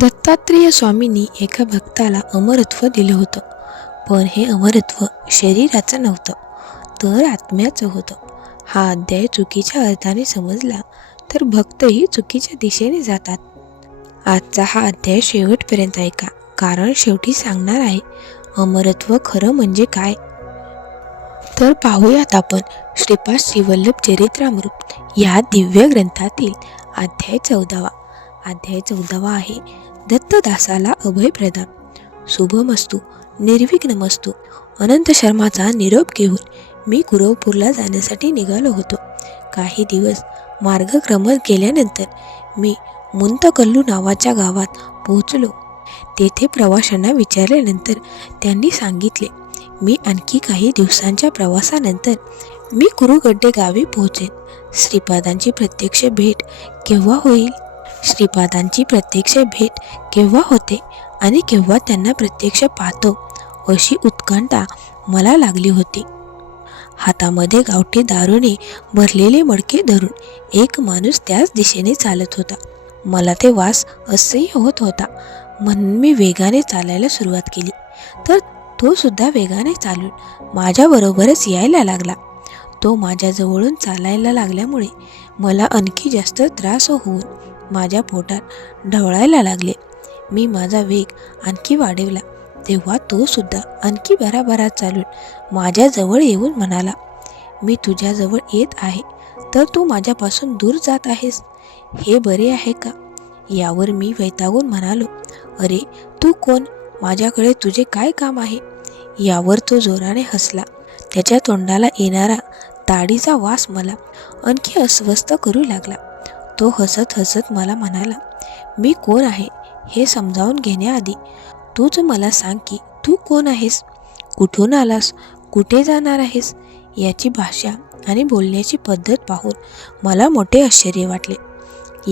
दत्तात्रेय स्वामींनी एका भक्ताला अमरत्व दिलं होतं, पण हे अमरत्व शरीराचं नव्हतं, तर आत्म्याचं होतं. हा अध्याय चुकीच्या अर्थाने समजला तर भक्तही चुकीच्या दिशेने जातात. आजचा हा अध्याय शेवटपर्यंत ऐका, कारण शेवटी सांगणार आहे अमरत्व खरं म्हणजे काय. तर पाहूयात आपण श्रीपाद श्रीवल्लभ चरित्रामृत या दिव्य ग्रंथातील अध्याय 14. अध्याय 14 आहे दत्तदासाला अभय प्रदान. शुभमस्तू, निर्विघ्नमस्तू. अनंत शर्माचा निरोप घेऊन मी कुरवपूरला जाण्यासाठी निघालो होतो. काही दिवस मार्गक्रमण केल्यानंतर मी मुंतकल्लू नावाच्या गावात पोहोचलो. तेथे प्रवाशांना विचारल्यानंतर त्यांनी सांगितले, मी आणखी काही दिवसांच्या प्रवासानंतर मी कुरुगड्डे गावी पोहोचेन. श्रीपादांची प्रत्यक्ष भेट केव्हा होईल? श्रीपादांची प्रत्यक्ष भेट केव्हा होते आणि केव्हा त्यांना प्रत्यक्ष पाहतो अशी उत्कंठा मला लागली होती. हातामध्ये गावठी दारूने भरलेले मडके धरून एक माणूस त्याच दिशेने चालत होता. मला ते वास असह्य होत होता, म्हणून मी वेगाने चालायला सुरुवात केली. तर तो सुद्धा वेगाने चालून माझ्याबरोबरच यायला लागला. तो माझ्याजवळून चालायला लागल्यामुळे मला आणखी जास्त त्रास होऊन माझ्या पोटात ढवळायला लागले. मी माझा वेग आणखी वाढवला तेव्हा तो सुद्धा आणखी भराभरात चालून माझ्याजवळ येऊन म्हणाला, मी तुझ्याजवळ येत आहे तर तू माझ्यापासून दूर जात आहेस, हे बरे आहे का? यावर मी वैतागून म्हणालो, अरे तू कोण? माझ्याकडे तुझे काय काम आहे? यावर तो जोराने हसला. त्याच्या तोंडाला येणारा ताडीचा वास मला आणखी अस्वस्थ करू लागला. तो हसत हसत मला म्हणाला, मी कोण आहे हे समजावून घेण्याआधी तूच मला सांग की तू कोण आहेस, कुठून आलास, कुठे जाणार आहेस? याची भाषा आणि बोलण्याची पद्धत पाहून मला मोठे आश्चर्य वाटले.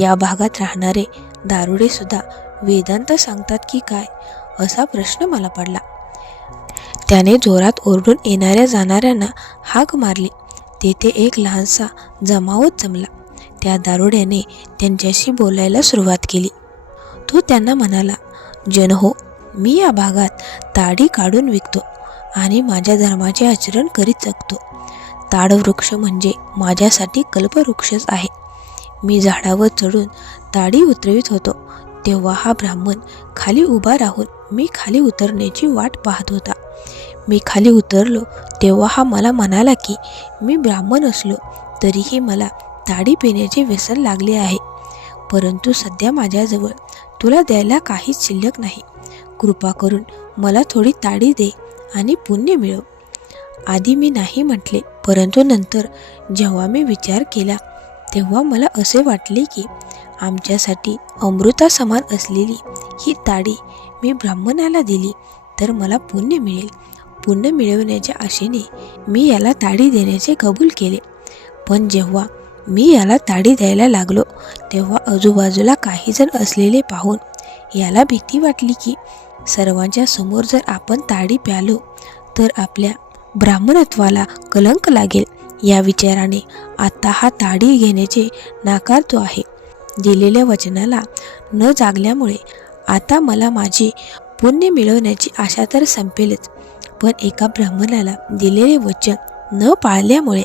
या भागात राहणारे दारुडे सुद्धा वेदांत सांगतात की काय, असा प्रश्न मला पडला. त्याने जोरात ओरडून येणाऱ्या जाणाऱ्यांना हाक मारली. तेथे एक लहानसा जमावत जमला. त्या दारुड्याने त्यांच्याशी बोलायला सुरुवात केली. तो त्यांना म्हणाला, जन हो, मी या भागात ताडी काढून विकतो आणि माझ्या धर्माचे आचरण करीत जगतो. ताडवृक्ष म्हणजे माझ्यासाठी कल्पवृक्षच आहे. मी झाडावर चढून ताडी उतरवित होतो तेव्हा हा ब्राह्मण खाली उभा राहून मी खाली उतरण्याची वाट पाहत होता. मी खाली उतरलो तेव्हा हा मला म्हणाला की मी ब्राह्मण असलो तरीही मला ताडी पिण्याचे व्यसन लागले आहे, परंतु सध्या माझ्याजवळ तुला द्यायला काहीच शिल्लक नाही. कृपा करून मला थोडी ताडी दे आणि पुण्य मिळव. आधी मी नाही म्हटले, परंतु नंतर जेव्हा मी विचार केला तेव्हा मला असे वाटले की आमच्यासाठी अमृतासमान असलेली ही ताडी मी ब्राह्मणाला दिली तर मला पुण्य मिळेल. पुण्य मिळवण्याच्या आशेने मी याला ताडी देण्याचे कबूल केले. पण जेव्हा मी याला ताडी द्यायला लागलो तेव्हा आजूबाजूला काही जण असलेले पाहून याला भीती वाटली की सर्वांच्या समोर जर आपण ताडी प्यालो तर आपल्या ब्राह्मणत्वाला कलंक लागेल. या विचाराने आता हा ताडी घेण्याचे नाकारतो आहे. दिलेल्या वचनाला न जागल्यामुळे आता मला माझे पुण्य मिळवण्याची आशा तर संपेलच, पण एका ब्राह्मणाला दिलेले वचन न पाळल्यामुळे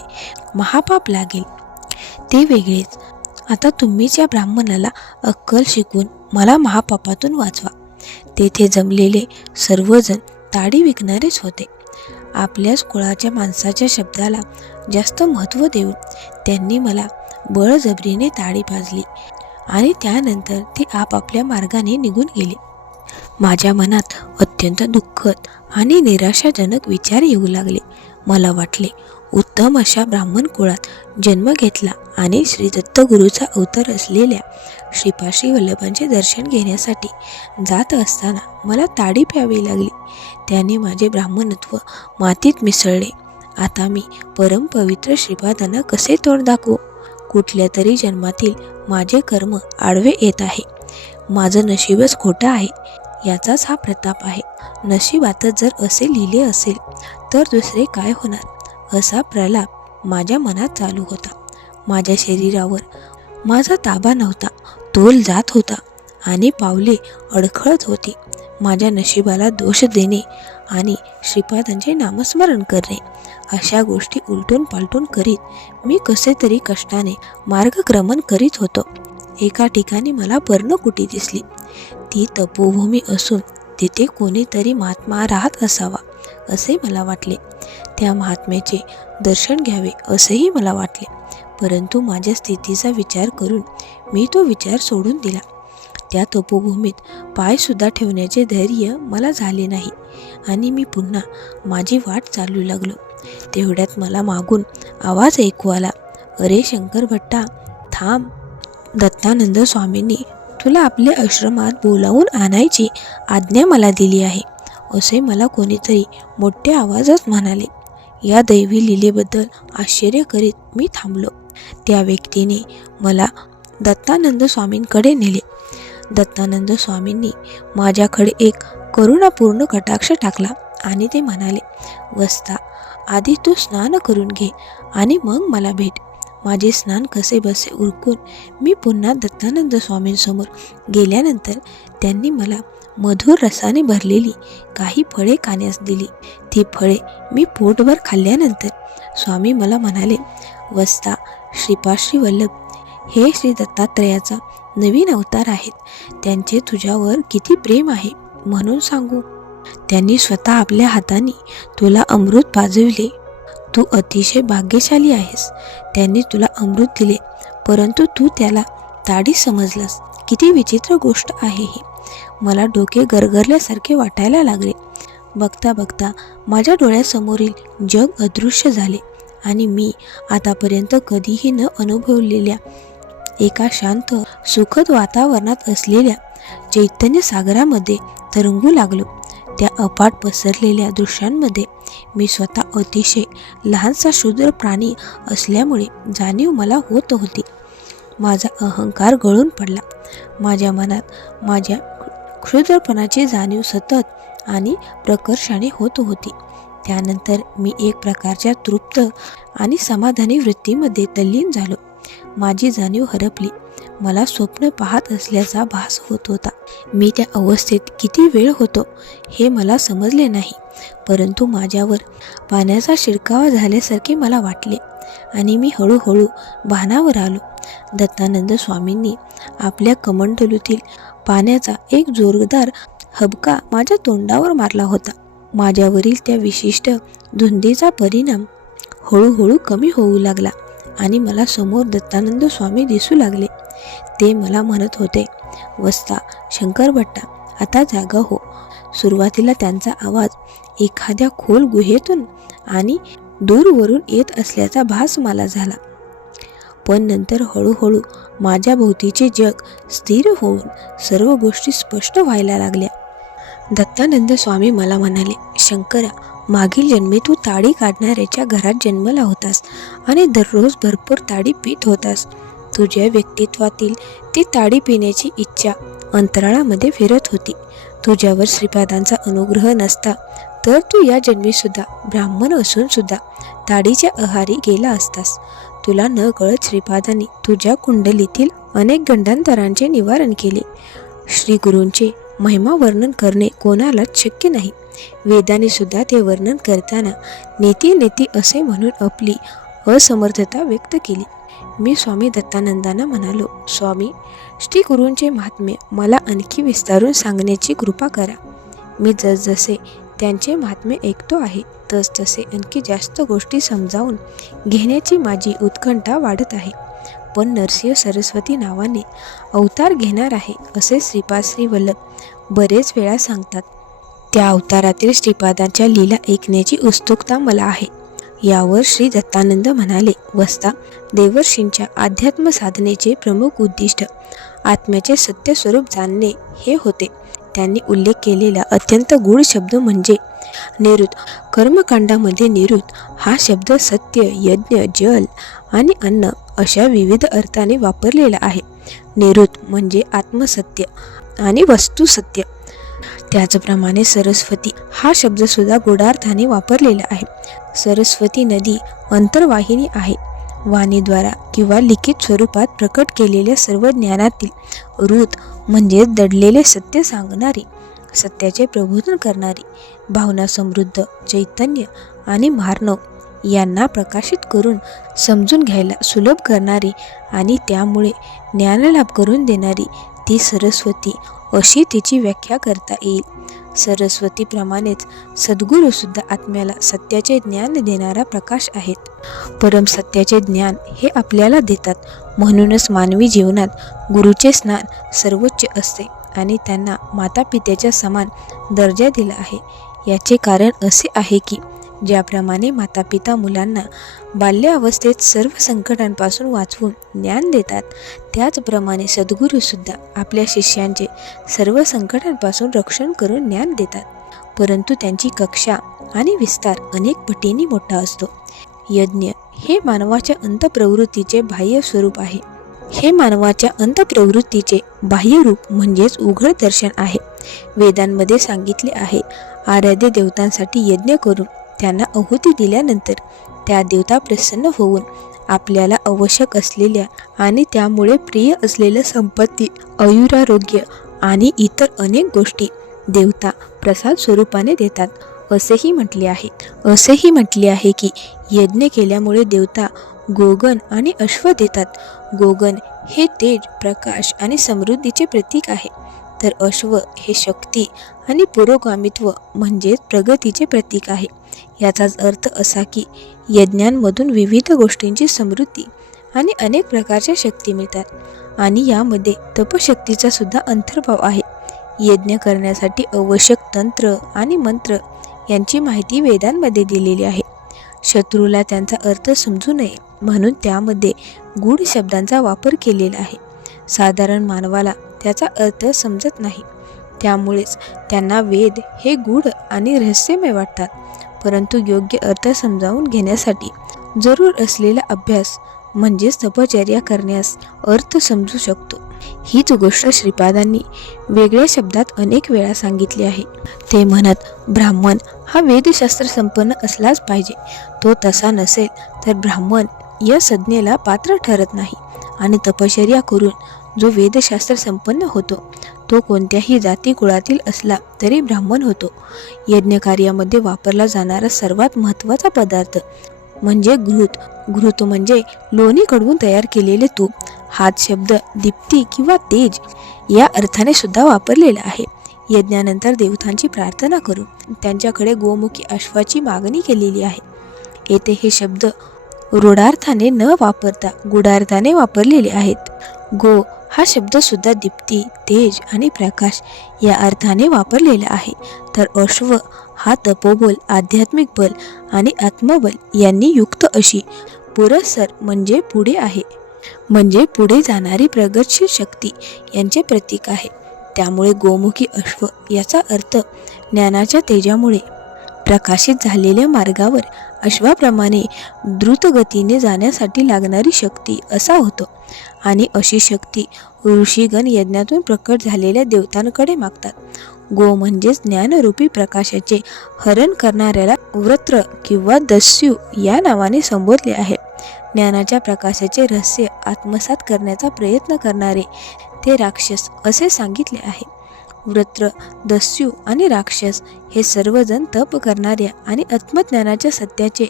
महापाप लागेल, ते वेगळेच. आता तुम्हीच या ब्राह्मणाला अक्कल शिकून मला महापापातून वाचवा. तेथे जमलेले सर्वजण ताडी विकणारेच होते. आपल्याच कुळाच्या माणसाच्या शब्दाला जास्त महत्त्व देऊन त्यांनी मला बळजबरीने ताडी पाजली आणि त्यानंतर ते आपापल्या मार्गाने निघून गेले. माझ्या मनात अत्यंत दुःखद आणि निराशाजनक विचार येऊ लागले. मला वाटले, उत्तम अशा ब्राह्मण कुळात जन्म घेतला आणि श्री दत्तगुरूचा अवतार असलेल्या श्रीपाद श्रीवल्लभांचे दर्शन घेण्यासाठी जात असताना मला ताडी प्यावी लागली. त्याने माझे ब्राह्मणत्व मातीत मिसळले. आता मी परमपवित्र श्रीपादांना कसे तोंड दाखवू? कुठल्या तरी जन्मातील माझे कर्म आडवे येत आहे. माझं नशीबच खोटं आहे, याचाच हा प्रताप आहे. नशिबातच जर असे लिहिले असेल तर दुसरे काय होणार, असा प्रलाप माझ्या मनात चालू होता. माझ्या शरीरावर माझा ताबा नव्हता. तोल जात होता आणि पावले अडखळत होती. माझ्या नशिबाला दोष देणे आणि श्रीपादांचे नामस्मरण करणे अशा गोष्टी उलटून पालटून करीत मी कसे तरी कष्टाने मार्गक्रमण करीत होतो. एका ठिकाणी मला पर्णकुटी दिसली. ती तपोभूमी असून तिथे कोणीतरी महात्मा राहत असावा असे मला वाटले. त्या महात्म्याचे दर्शन घ्यावे असेही मला वाटले. परंतु माझ्या स्थितीचा विचार करून मी तो विचार सोडून दिला. त्या तपोभूमीत पायसुद्धा ठेवण्याचे धैर्य मला झाले नाही आणि मी पुन्हा माझी वाट चालू लागलो. तेवढ्यात मला मागून आवाज ऐकू आला, "अरे शंकर भट्टा, थांब. दत्तानंद स्वामींनी तुला आपल्या आश्रमात बोलावून आणायची आज्ञा मला दिली आहे," असे मला कोणीतरी मोठ्या आवाजात म्हणाले. या दैवी लीलेबद्दल आश्चर्य करीत मी थांबलो. त्या व्यक्तीने मला दत्तानंद स्वामींकडे नेले. दत्तानंद स्वामींनी माझ्याकडे एक करुणापूर्ण कटाक्ष टाकला आणि ते म्हणाले, "वस्ता, आधी तू स्नान करून घे आणि मग मला भेट." माझे स्नान कसे बसे उरकून मी पुन्हा दत्तानंद स्वामींसमोर गेल्यानंतर त्यांनी मला मधुर रसाने भरलेली काही फळे खाण्यास दिली. ती फळे मी पोटभर खाल्ल्यानंतर स्वामी मला म्हणाले, "वस्ता, श्रीपाद श्री वल्लभ हे श्री दत्तात्रयाचा नवीन अवतार आहेत. त्यांचे तुझ्यावर किती प्रेम आहे म्हणून सांगू. त्यांनी स्वतः आपल्या हाताने तुला अमृत पाजविले. तू अतिशय भाग्यशाली आहेस. त्यांनी तुला अमृत दिले, परंतु तू त्याला ताडी समजलास. किती विचित्र गोष्ट आहे ही." मला डोके गरगरल्यासारखे वाटायला लागले. बघता बघता माझ्या डोळ्यासमोरील जग अदृश्य झाले आणि मी आतापर्यंत कधीही न अनुभवलेल्या एका शांत सुखद वातावरणात असलेल्या चैतन्य सागरामध्ये तरंगू लागलो. त्या अफाट पसरलेल्या दृश्यांमध्ये मी स्वतः अतिशय लहानसा क्षुद्र प्राणी असल्यामुळे जाणीव मला होत होती. माझा अहंकार गळून पडला. माझ्या मनात माझ्या क्षुद्रपणाची जाणीव सतत आणि प्रकर्षाने होत होती. त्यानंतर मी एक प्रकारच्या तृप्त आणि समाधानी वृत्तीमध्ये तल्लीन झालो. माझी जाणीव हरपली. मला स्वप्न पाहत असल्याचा भास होत होता. मी त्या अवस्थेत किती वेळ होतो हे मला समजले नाही, परंतु माझ्यावर पाण्याचा शिडकावा झाल्यासारखे मला वाटले आणि मी हळूहळू भानावर आलो. दत्तानंद स्वामींनी आपल्या कमंडलूतील पाण्याचा एक जोरदार हबका माझ्या तोंडावर मारला होता. माझ्यावरील त्या विशिष्ट धुंदीचा परिणाम हळूहळू कमी होऊ लागला आणि मला समोर दत्तानंद स्वामी दिसू लागले. ते मला म्हणत होते, "वस्ता, शंकर भट्टा, आता जागा हो." सुरुवातीला त्यांचा आवाज एखाद्या खोल गुहेतून आणि दूरवरून येत असल्याचा भास मला झाला, पण नंतर हळूहळू माझ्या भोवतीचे जग स्थिर होऊन सर्व गोष्टी स्पष्ट व्हायला लागल्या. दत्तानंद स्वामी मला म्हणाले, "शंकरा, मागील जन्मी तू ताडी काढणाऱ्याच्या घरात जन्मला होतास आणि दररोज भरपूर ताडी पित होतास. तुझ्या व्यक्तित्वातील ती ताडी पिण्याची इच्छा अंतराळामध्ये फिरत होती. तुझ्यावर श्रीपादांचा अनुग्रह नसता तर तू या जन्मीसुद्धा ब्राह्मण असून सुद्धा ताडीच्या आहारी गेला असतास. तुला न कळत श्रीपादांनी तुझ्या कुंडलीतील अनेक गंडांतरांचे निवारण केले. श्री गुरूंचे महिमा वर्णन करणे कोणालाच शक्य नाही. वेदांनी सुद्धा ते वर्णन करताना नेती नेती असे म्हणून आपली असमर्थता व्यक्त केली. मी स्वामी दत्तानंदांना म्हणालो, "स्वामी, श्री गुरूंचे महात्म्य मला आणखी विस्तारून सांगण्याची कृपा करा. मी जसजसे त्यांचे महात्म्य ऐकतो आहे तसतसे आणखी जास्त गोष्टी समजावून घेण्याची माझी उत्कंठा वाढत आहे. पण नरसिंह सरस्वती नावाने अवतार घेणार आहे असे श्रीपाद श्री वल्लभ बरेच वेळा सांगतात. त्या अवतारातील श्रीपादांच्या लीला ऐकण्याची उत्सुकता मला आहे." यावर श्री दत्तानंद म्हणाले, "वस्ता, देवर्षींच्या अध्यात्म साधनेचे प्रमुख उद्दिष्ट आत्म्याचे सत्य स्वरूप जाणणे हे होते. त्यांनी उल्लेख केलेला अत्यंत गूढ शब्द म्हणजे निरुत. कर्मकांडामध्ये निरुत हा शब्द सत्य, यज्ञ, जल आणि अन्न अशा विविध अर्थाने वापरलेला आहे. निरुत म्हणजे आत्मसत्य आणि वस्तुसत्य. त्याचप्रमाणे सरस्वती हा शब्दसुद्धा गूढार्थाने वापरलेला आहे. सरस्वती नदी अंतर्वाहिनी आहे वाणीद्वारा किंवा लिखित स्वरूपात प्रकट केलेल्या सर्व ज्ञानातील ऋत म्हणजेच दडलेले सत्य सांगणारी, सत्याचे प्रबोधन करणारी, भावना समृद्ध चैतन्य आणि मार्नव यांना प्रकाशित करून समजून घ्यायला सुलभ करणारी आणि त्यामुळे ज्ञानलाभ करून देणारी ती सरस्वती, अशी तिची व्याख्या करता येईल. सरस्वतीप्रमाणेच सद्गुरूसुद्धा आत्म्याला सत्याचे ज्ञान देणारा प्रकाश आहेत. परम सत्याचे ज्ञान हे आपल्याला देतात. म्हणूनच मानवी जीवनात गुरुचे स्थान सर्वोच्च असते आणि त्यांना मातापित्याच्या समान दर्जा दिला आहे. याचे कारण असे आहे की ज्याप्रमाणे मातापिता मुलांना बाल्यावस्थेत सर्व संकटांपासून वाचवून ज्ञान देतात, त्याचप्रमाणे सद्गुरूसुद्धा आपल्या शिष्यांचे सर्व संकटांपासून रक्षण करून ज्ञान देतात. परंतु त्यांची कक्षा आणि विस्तार अनेक पटींनी मोठा असतो. यज्ञ हे मानवाच्या अंतप्रवृत्तीचे बाह्य स्वरूप आहे. हे मानवाच्या अंतप्रवृत्तीचे बाह्य रूप म्हणजेच उघड दर्शन आहे. वेदांमध्ये सांगितले आहे, आराध्य देवतांसाठी यज्ञ करून त्यांना आहुती दिल्यानंतर त्या देवता प्रसन्न होऊन आपल्याला आवश्यक असलेल्या आणि त्यामुळे प्रिय असलेल्या संपत्ती, आयुरारोग्य आणि इतर अनेक गोष्टी देवता प्रसाद स्वरूपाने देतात, असेही म्हटले आहे. असेही म्हटले आहे की यज्ञ केल्यामुळे देवता गोगन आणि अश्व देतात. गोगन हे तेज, प्रकाश आणि समृद्धीचे प्रतीक आहे, तर अश्व हे शक्ती आणि पुरोगामित्व म्हणजेच प्रगतीचे प्रतीक आहे. याचाच अर्थ असा की यज्ञांमधून विविध गोष्टींची समृद्धी आणि अनेक प्रकारच्या शक्ती मिळतात आणि यामध्ये तपशक्तीचा सुद्धा अंतर्भाव आहे. यज्ञ करण्यासाठी आवश्यक तंत्र आणि मंत्र यांची माहिती वेदांमध्ये दिलेली आहे. शत्रूला त्यांचा अर्थ समजू नये म्हणून त्यामध्ये गूढ शब्दांचा वापर केलेला आहे. साधारण मानवाला त्याचा अर्थ समजत नाही, त्यामुळेच त्यांना वेद हे गूढ आणि रहस्यमय वाटतात. परंतु योग्य अर्थ समजावून घेण्यासाठी जरूर असलेला अभ्यास म्हणजेच तपचर्या करण्यास अर्थ समजू शकतो. हीच गोष्ट श्रीपादांनी वेगळ्या शब्दात अनेक वेळा सांगितली आहे. ते म्हणत, ब्राह्मण हा वेदशास्त्र संपन्न असलाच पाहिजे. तो तसा नसेल तर ब्राह्मण या संज्ञेला पात्र ठरत नाही. आणि तपश्चर्या करून जो वेदशास्त्र संपन्न होतो तो कोणत्याही जाती कुळातील असला तरी ब्राह्मण होतो. यज्ञकार्यामध्ये वापरला जाणारा सर्वात महत्त्वाचा पदार्थ म्हणजे घृत. घृत म्हणजे लोणीकडून तयार केलेले तूप. हाच शब्द दीप्ती किंवा तेज या अर्थाने सुद्धा वापरलेला आहे. यज्ञानंतर देवतांची प्रार्थना करून त्यांच्याकडे गोमुखी अश्वाची मागणी केलेली आहे. येथे हे शब्द रूढार्थाने न वापरता गूढार्थाने वापरलेले आहेत. गो हा शब्द सुद्धा दीप्ती, तेज आणि प्रकाश या अर्थाने वापरलेला आहे. तर अश्व हा तपोबल, आध्यात्मिक बल आणि आत्मबल यांनी युक्त अशी पुरस्सर म्हणजे पुढे आहे, म्हणजे पुढे जाणारी प्रगतशील शक्ती यांचे प्रतीक आहे. त्यामुळे गोमुखी अश्व याचा अर्थ ज्ञानाच्या तेजामुळे प्रकाशित झालेल्या मार्गावर अश्वाप्रमाणे द्रुतगतीने जाण्यासाठी लागणारी शक्ती असा होतो. आणि अशी शक्ती ऋषीगण यज्ञातून प्रकट झालेल्या देवतांकडे मागतात. गो म्हणजेच ज्ञानरूपी प्रकाशाचे हरण करणाऱ्याला वृत्र किंवा दस्यू या नावाने संबोधले आहे. ज्ञानाच्या प्रकाशाचे रहस्य आत्मसात करण्याचा प्रयत्न करणारे ते राक्षस असे सांगितले आहे. वृत्र, दस्यू आणि राक्षस हे सर्वजण तप करणाऱ्या आणि आत्मज्ञानाच्या सत्याचे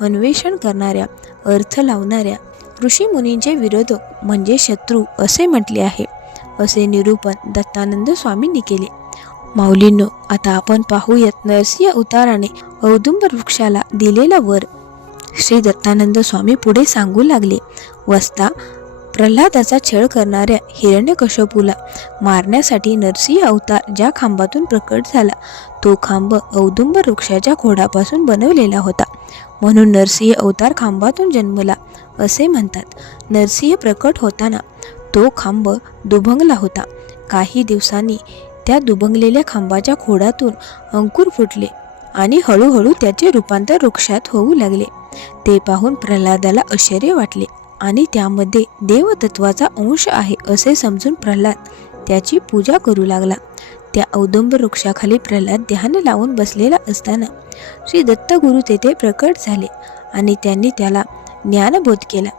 अन्वेषण करणाऱ्या, अर्थ लावणाऱ्या ऋषीमुनींचे विरोधक म्हणजे शत्रू असे म्हटले आहे, असे निरूपण दत्तानंद स्वामींनी केले. माऊलींनो, आता आपण पाहूयात नरसिंह अवताराने औदुंबर वृक्षाला दिलेला वर. श्री दत्तानंद स्वामी पुढे सांगू लागले, वस्ता प्रल्हादाचा छळ करणाऱ्या हिरण्यकश्यपूला मारण्यासाठी नरसिंह अवतार ज्या खांबातून प्रकट झाला तो खांब औदुंबर वृक्षाच्या खोडापासून बनवलेला होता, म्हणून नरसिंह अवतार खांबातून जन्मला असे म्हणतात. नरसिंह प्रकट होताना तो खांब दुभंगला होता. काही दिवसांनी त्या दुभंगलेल्या खांबाच्या खोडातून अंकुर फुटले आणि हळूहळू त्याचे रूपांतर वृक्षात होऊ लागले. ते पाहून प्रल्हादाला आश्चर्य वाटले आणि त्यामध्ये देवतत्वाचा अंश आहे असे समजून प्रल्हाद त्याची पूजा करू लागला. त्या औदुंबर वृक्षाखाली प्रल्हाद ध्यान लावून बसलेला असताना श्री दत्तगुरू तेथे प्रकट झाले आणि त्यांनी त्याला ज्ञानबोध केला.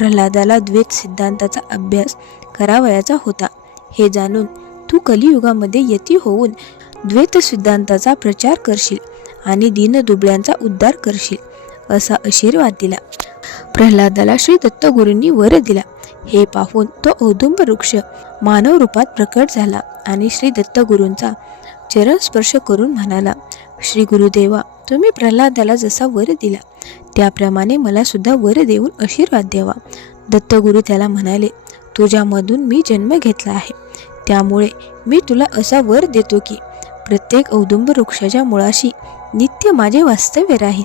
प्रल्हादाला द्वैत सिद्धांताचा अभ्यास करावयाचा होता. हे जाणून तू कलियुगामध्ये यती होऊन द्वैत सिद्धांताचा प्रचार करशील आणि दीनदुबळ्यांचा उद्धार करशील, असा आशीर्वाद दिला. प्रल्हादाला श्री दत्तगुरूंनी वर दिला. हे पाहून तो औदुंब वृक्ष मानव रूपात प्रकट झाला आणि श्री दत्तगुरूंचा चरण स्पर्श करून म्हणाला, श्री गुरुदेवा, तुम्ही प्रल्हादाला जसा वर दिला त्याप्रमाणे मला सुद्धा वर देऊन आशीर्वाद द्यावा. दत्तगुरू त्याला म्हणाले, तुझ्यामधून मी जन्म घेतला आहे, त्यामुळे मी तुला असा वर देतो की प्रत्येक औदुंब वृक्षाच्या मुळाशी नित्य माझे वास्तव्य राहील.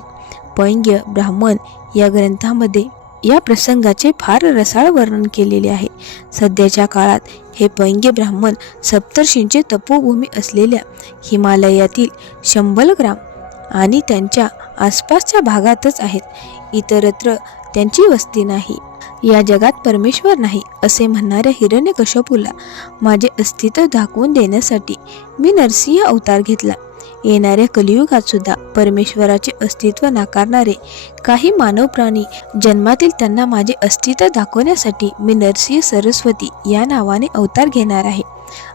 पैंग्य ब्राह्मण या ग्रंथामध्ये या प्रसंगाचे फार रसाळ वर्णन केलेले आहे. सध्याच्या काळात हे पैंग्य ब्राह्मण सप्तर्षींचे तपोभूमी असलेल्या हिमालयातील शंबलग्राम आणि त्यांच्या आसपासच्या भागातच आहेत. इतरत्र त्यांची वस्ती नाही. या जगात परमेश्वर नाही असे म्हणणाऱ्या हिरण्यकश्यपूला माझे अस्तित्व दाखवून देण्यासाठी मी नरसिंह अवतार घेतला. येणाऱ्या कलियुगात सुद्धा परमेश्वराचे अस्तित्व नाकारणारे काही मानव प्राणी जन्मातील त्यांना माझे अस्तित्व दाखवण्यासाठी मी नरसिंह सरस्वती या नावाने अवतार घेणार आहे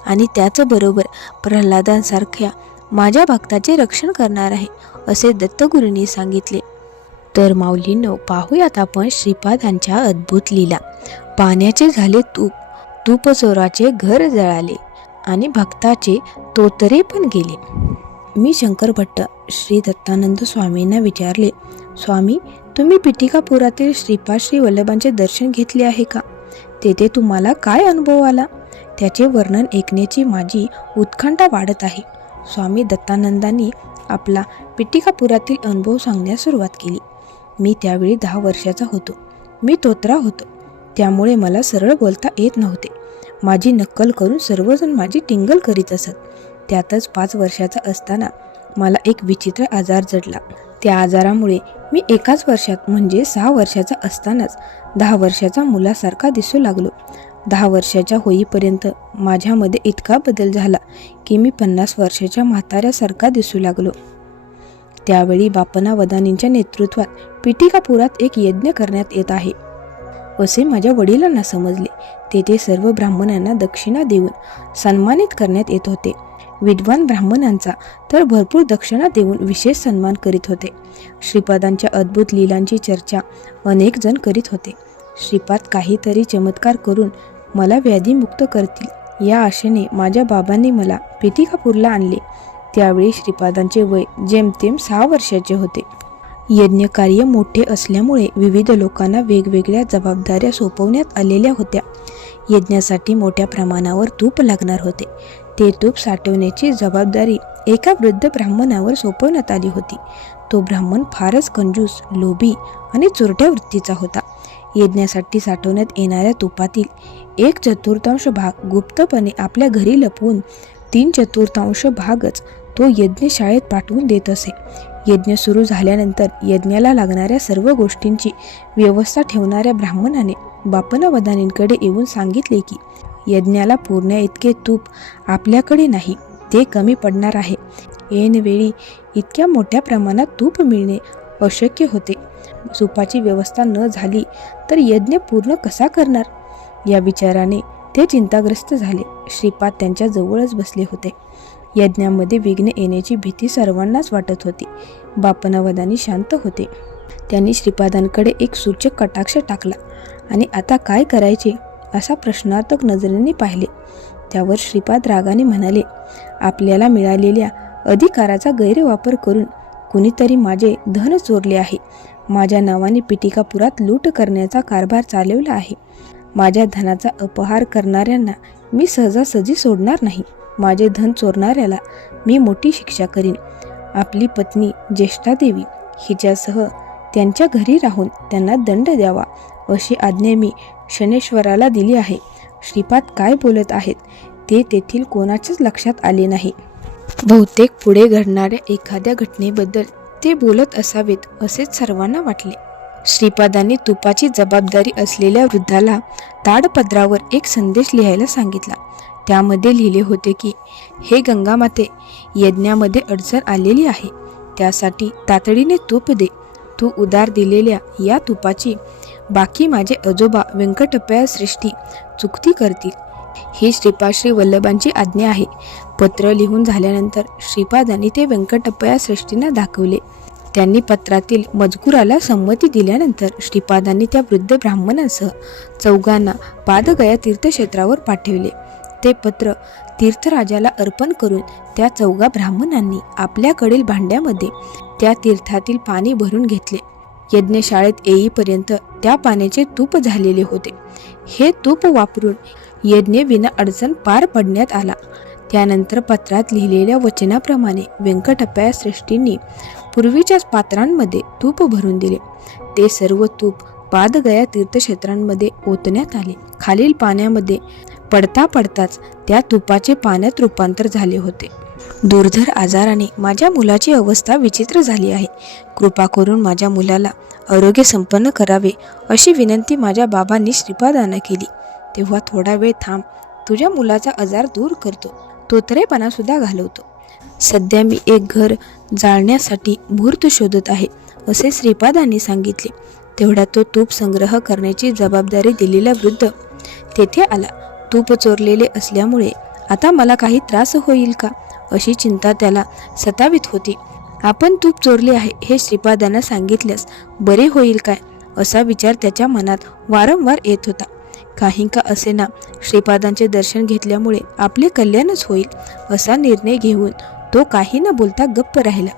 आणि त्याचबरोबर प्रल्हादांसारख्या माझ्या भक्ताचे रक्षण करणार आहे, असे दत्तगुरूंनी सांगितले. तर माऊलींनो, पाहूयात आपण श्रीपादांच्या अद्भुत लीला. पाण्याचे झाले तूप, तूप चोराचे घर जळाले आणि भक्ताचे तोतरे पण गेले. मी शंकर भट्ट श्री दत्तानंद स्वामींना विचारले, स्वामी, तुम्ही पिटिकापुरातील श्रीपाद श्री वल्लभांचे दर्शन घेतले आहे का? तेथे तुम्हाला काय अनुभव आला? त्याचे वर्णन ऐकण्याची माझी उत्कंठा वाढत आहे. स्वामी दत्तानंदांनी आपला पिटिकापुरातील अनुभव सांगण्यास सुरुवात केली. मी त्यावेळी 10 वर्षाचा होतो. मी तोतरा होतो, त्यामुळे मला सरळ बोलता येत नव्हते. माझी नक्कल करून सर्वजण माझी टिंगल करीत असत. त्यातच 5 वर्षाचा असताना मला एक विचित्र आजार जडला. त्या आजारामुळे मी एकाच वर्षात म्हणजे 6 वर्षाचा असतानाच 10 वर्षाचा मुलासारखा दिसू लागलो. 10 वर्षाच्या होईपर्यंत माझ्यामध्ये इतका बदल झाला की मी 50 वर्षाच्या म्हाताऱ्यासारखा दिसू लागलो. त्यावेळी बापना वदानींच्या नेतृत्वात पिटिकापुरात एक यज्ञ करण्यात येत आहे असे माझ्या वडिलांना समजले. तेथे सर्व ब्राह्मणांना दक्षिणा देऊन सन्मानित करण्यात येत होते. विद्वान ब्राह्मणांचा तर भरपूर दक्षिणा देऊन विशेष सन्मान करीत होते. श्रीपादांच्या अद्भुत लीलांची चर्चा अनेक जण करीत होते. श्रीपाद काहीतरी चमत्कार करून मला व्याधीमुक्त करतील या आशेने माझ्या बाबांनी मला पिटिकापूरला आणले. त्यावेळी श्रीपादांचे वय जेमतेम 6 वर्षाचे होते. यज्ञकार्य मोठे असल्यामुळे विविध लोकांना वेगवेगळ्या जबाबदाऱ्या सोपवण्यात आलेल्या होत्या. यज्ञासाठी मोठ्या प्रमाणावर तूप लागणार होते. ते तूप साठवण्याची जबाबदारी एका वृद्ध ब्राह्मणावर सोपवण्यात आली होती. तो ब्राह्मण फारच कंजूस, लोभी आणि चोरट्या वृत्तीचा होता. यज्ञासाठी साठवण्यात येणाऱ्या तुपातील 1/4 भाग गुप्तपणे आपल्या घरी लपवून 3/4 भागच तो यज्ञशाळेत पाठवून देत असे. यज्ञ सुरू झाल्यानंतर यज्ञाला लागणाऱ्या सर्व गोष्टींची व्यवस्था ठेवणाऱ्या ब्राह्मणाने बापना वदानींकडे येऊन सांगितले की यज्ञाला पुरण्या इतके तूप आपल्याकडे नाही, ते कमी पडणार आहे. ऐनवेळी इतक्या मोठ्या प्रमाणात तूप मिळणे अशक्य होते. तुपाची व्यवस्था न झाली तर यज्ञ पूर्ण कसा करणार? या विचाराने ते चिंताग्रस्त झाले. श्रीपाद त्यांच्या जवळच बसले होते. यज्ञामध्ये विघ्न येण्याची भीती सर्वांनाच वाटत होती. बापना वदानी शांत होते. त्यांनी श्रीपादांकडे एक सूचक कटाक्ष टाकला आणि आता काय करायचे असा प्रश्नार्थक नजरेने पाहिले. त्यावर श्रीपाद रागाने म्हणाले, आपल्याला मिळालेल्या अधिकाराचा गैरवापर करून कुणीतरी माझे धन चोरले आहे. माझ्या नावाने पिटिकापुरात लूट करण्याचा कारभार चालवला आहे. माझ्या धनाचा अपहार करणाऱ्यांना मी सहजासहजी सोडणार नाही. माझे धन चोरणाऱ्याला मी मोठी शिक्षा करीन. आपली पत्नी ज्येष्ठादेवी हिच्यासह त्यांच्या घरी राहून त्यांना दंड द्यावा अशी आज्ञा मी शनेश्वराला दिली आहे. श्रीपाद काय बोलत आहेत ते तेथील कोणाच्याच लक्षात आले नाही. बहुतेक पुढे घडणाऱ्या एखाद्या घटनेबद्दल ते बोलत असावेत असेच सर्वांना वाटले. श्रीपादांनी तुपाची जबाबदारी असलेल्या वृद्धाला ताडपत्रावर एक संदेश लिहायला सांगितला. त्यामध्ये लिहिले होते की, हे गंगामाते, यज्ञामध्ये अडचण आलेली आहे, त्यासाठी तातडीने तूप दे. तू उधार दिलेल्या या तुपाची बाकी माझे आजोबा व्यंकटप्पया श्रेष्ठी चुकती करतील. ही श्रीपाद श्री वल्लभांची आज्ञा आहे. पत्र लिहून झाल्यानंतर श्रीपादांनी ते व्यंकटप्पया श्रेष्ठींना दाखवले. त्यांनी पत्रातील मजकुराला संमती दिल्यानंतर श्रीपादांनी त्या वृद्ध ब्राह्मणासह चौघांना पादगया तीर्थक्षेत्रावर पाठविले. ते पत्र तीर्थराजाला अर्पण करून त्या चौघा ब्राह्मणांनी आपल्याकडील भांड्यामध्ये त्या तीर्थातील पाणी भरून घेतले. यज्ञशाळेत येईपर्यंत त्या पाण्याचे तूप झालेले होते. हे तूप वापरून यज्ञ विना अडचण पार पडण्यात आला. त्यानंतर पत्रात लिहिलेल्या वचनाप्रमाणे व्यंकटप्पया श्रेष्ठींनी पूर्वीच्याच पात्रांमध्ये तूप भरून दिले. ते सर्व तूप पादगया तीर्थक्षेत्रांमध्ये ओतण्यात आले. खालील पाण्यामध्ये पडता पडताच त्या तुपाचे पाण्यात रूपांतर झाले होते. दुर्धर आजाराने माझ्या मुलाची अवस्था विचित्र झाली आहे. कृपा करून माझ्या मुलाला आरोग्य संपन्न करावे अशी विनंती माझ्या बाबांनी श्रीपादांना केली. तेव्हा थोडा वेळ थांब, तुझ्या मुलाचा आजार दूर करतो, तोतरेपणा सुद्धा घालवतो. सध्या मी एक घर जाळण्यासाठी मुहूर्त शोधत आहे असे श्रीपादांनी सांगितले. तेवढा तो तूप संग्रह करण्याची जबाबदारी दिलेला वृद्ध तेथे आला. तूप चोरलेले असल्यामुळे आता मला काही त्रास होईल का अशी चिंता त्याला सतावीत होती. आपण तूप चोरले आहे हे श्रीपादांना सांगितल्यास बरे होईल काय असा विचार त्याच्या मनात वारंवार येत होता. काही का असेना श्रीपादांचे दर्शन घेतल्यामुळे आपले कल्याणच होईल असा निर्णय घेऊन तो काही न बोलता गप्प राहिला.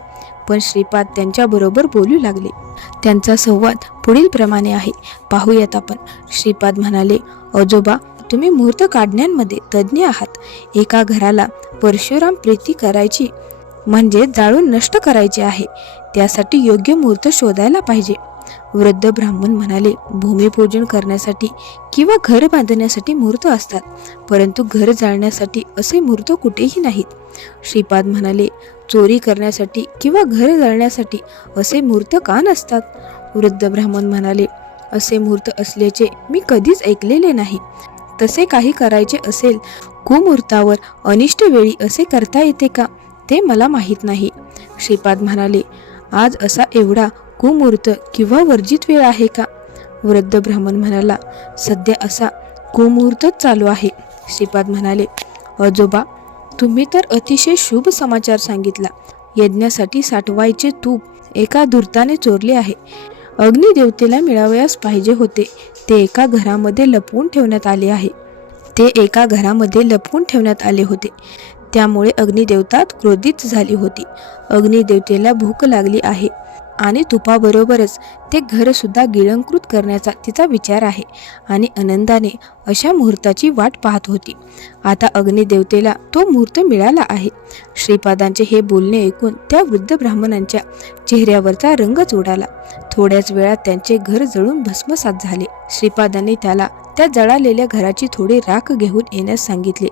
पण श्रीपाद त्यांच्याबरोबर बोलू लागले. त्यांचा संवाद पुढील प्रमाणे आहे, पाहूयात आपण. श्रीपाद म्हणाले, आजोबा, तुम्ही मुहूर्त काढण्यामध्ये तज्ज्ञ आहात. एका घराला परशुराम प्रीती करायची म्हणजे जाळून नष्ट करायचे आहे. त्यासाठी योग्य मुहूर्त शोधायला पाहिजे. वृद्ध ब्राह्मण म्हणाले, भूमिपूजन करण्यासाठी किंवा घर बांधण्यासाठी मुहूर्त असतात, परंतु घर जाळण्यासाठी असे मुहूर्त कुठेही नाहीत. श्रीपाद म्हणाले, चोरी करण्यासाठी किंवा घर जाळण्यासाठी असे मुहूर्त का नसतात? वृद्ध ब्राह्मण म्हणाले, असे मुहूर्त असल्याचे मी कधीच ऐकलेले नाही. तसे काही करायचे असेल कुमुहूर्तावर अनिष्ट वेळी असे करता येते का ते मला माहीत नाही. श्रीपाद म्हणाले, आज असा एवढा कुमुहूर्त किंवा वर्जित वेळ आहे का? वृद्ध ब्राह्मण म्हणाला, सध्या असा कुमुहूर्तच चालू आहे. श्रीपाद म्हणाले, आजोबा, तुम्ही तर अतिशय शुभ समाचार सांगितला. यज्ञासाठी साठवायचे तूप एका धूर्ताने चोरले आहे. अग्निदेवतेला मिळावयास पाहिजे होते. ते एका घरामध्ये लपवून ठेवण्यात आले होते. त्यामुळे अग्निदेवता क्रोधित झाली होती. अग्निदेवतेला भूक लागली आहे आणि तुपाबरोबरच ते घर सुद्धा गिळंकृत करण्याचा तिचा विचार आहे आणि आनंदाने अशा मुहूर्ताची वाट पाहत होती. आता अग्निदेवतेला तो मुहूर्त मिळाला आहे. श्रीपादांचे हे बोलणे ऐकून त्या वृद्ध ब्राह्मणांच्या चेहऱ्यावरचा रंगच उडाला. थोड्याच वेळात त्यांचे घर जळून भस्मसात झाले. श्रीपादांनी त्याला त्या जळालेल्या घराची थोडी राख घेऊन येण्यास सांगितले.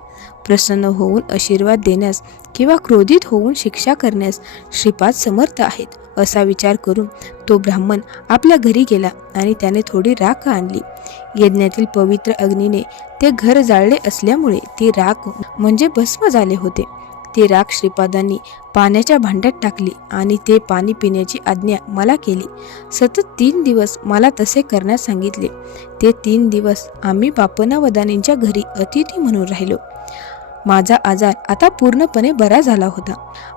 प्रसन्न होऊन आशीर्वाद देण्यास किंवा क्रोधित होऊन शिक्षा करण्यास श्रीपाद समर्थ आहेत असा विचार करून तो ब्राह्मण आपल्या घरी गेला आणि त्याने थोडी राख आणली. यज्ञातील पवित्र अग्नीने ते घर जाळले असल्यामुळे ती राख म्हणजे भस्म झाले होते. ती राख श्रीपादांनी पाण्याच्या भांड्यात टाकली आणि ते पाणी पिण्याची आज्ञा मला केली. सतत 3 दिवस मला तसे करण्यास सांगितले. ते 3 दिवस आम्ही बापनावदानींच्या घरी अतिथी म्हणून राहिलो. माझा आजार आता पूर्णपणे बरा झाला होता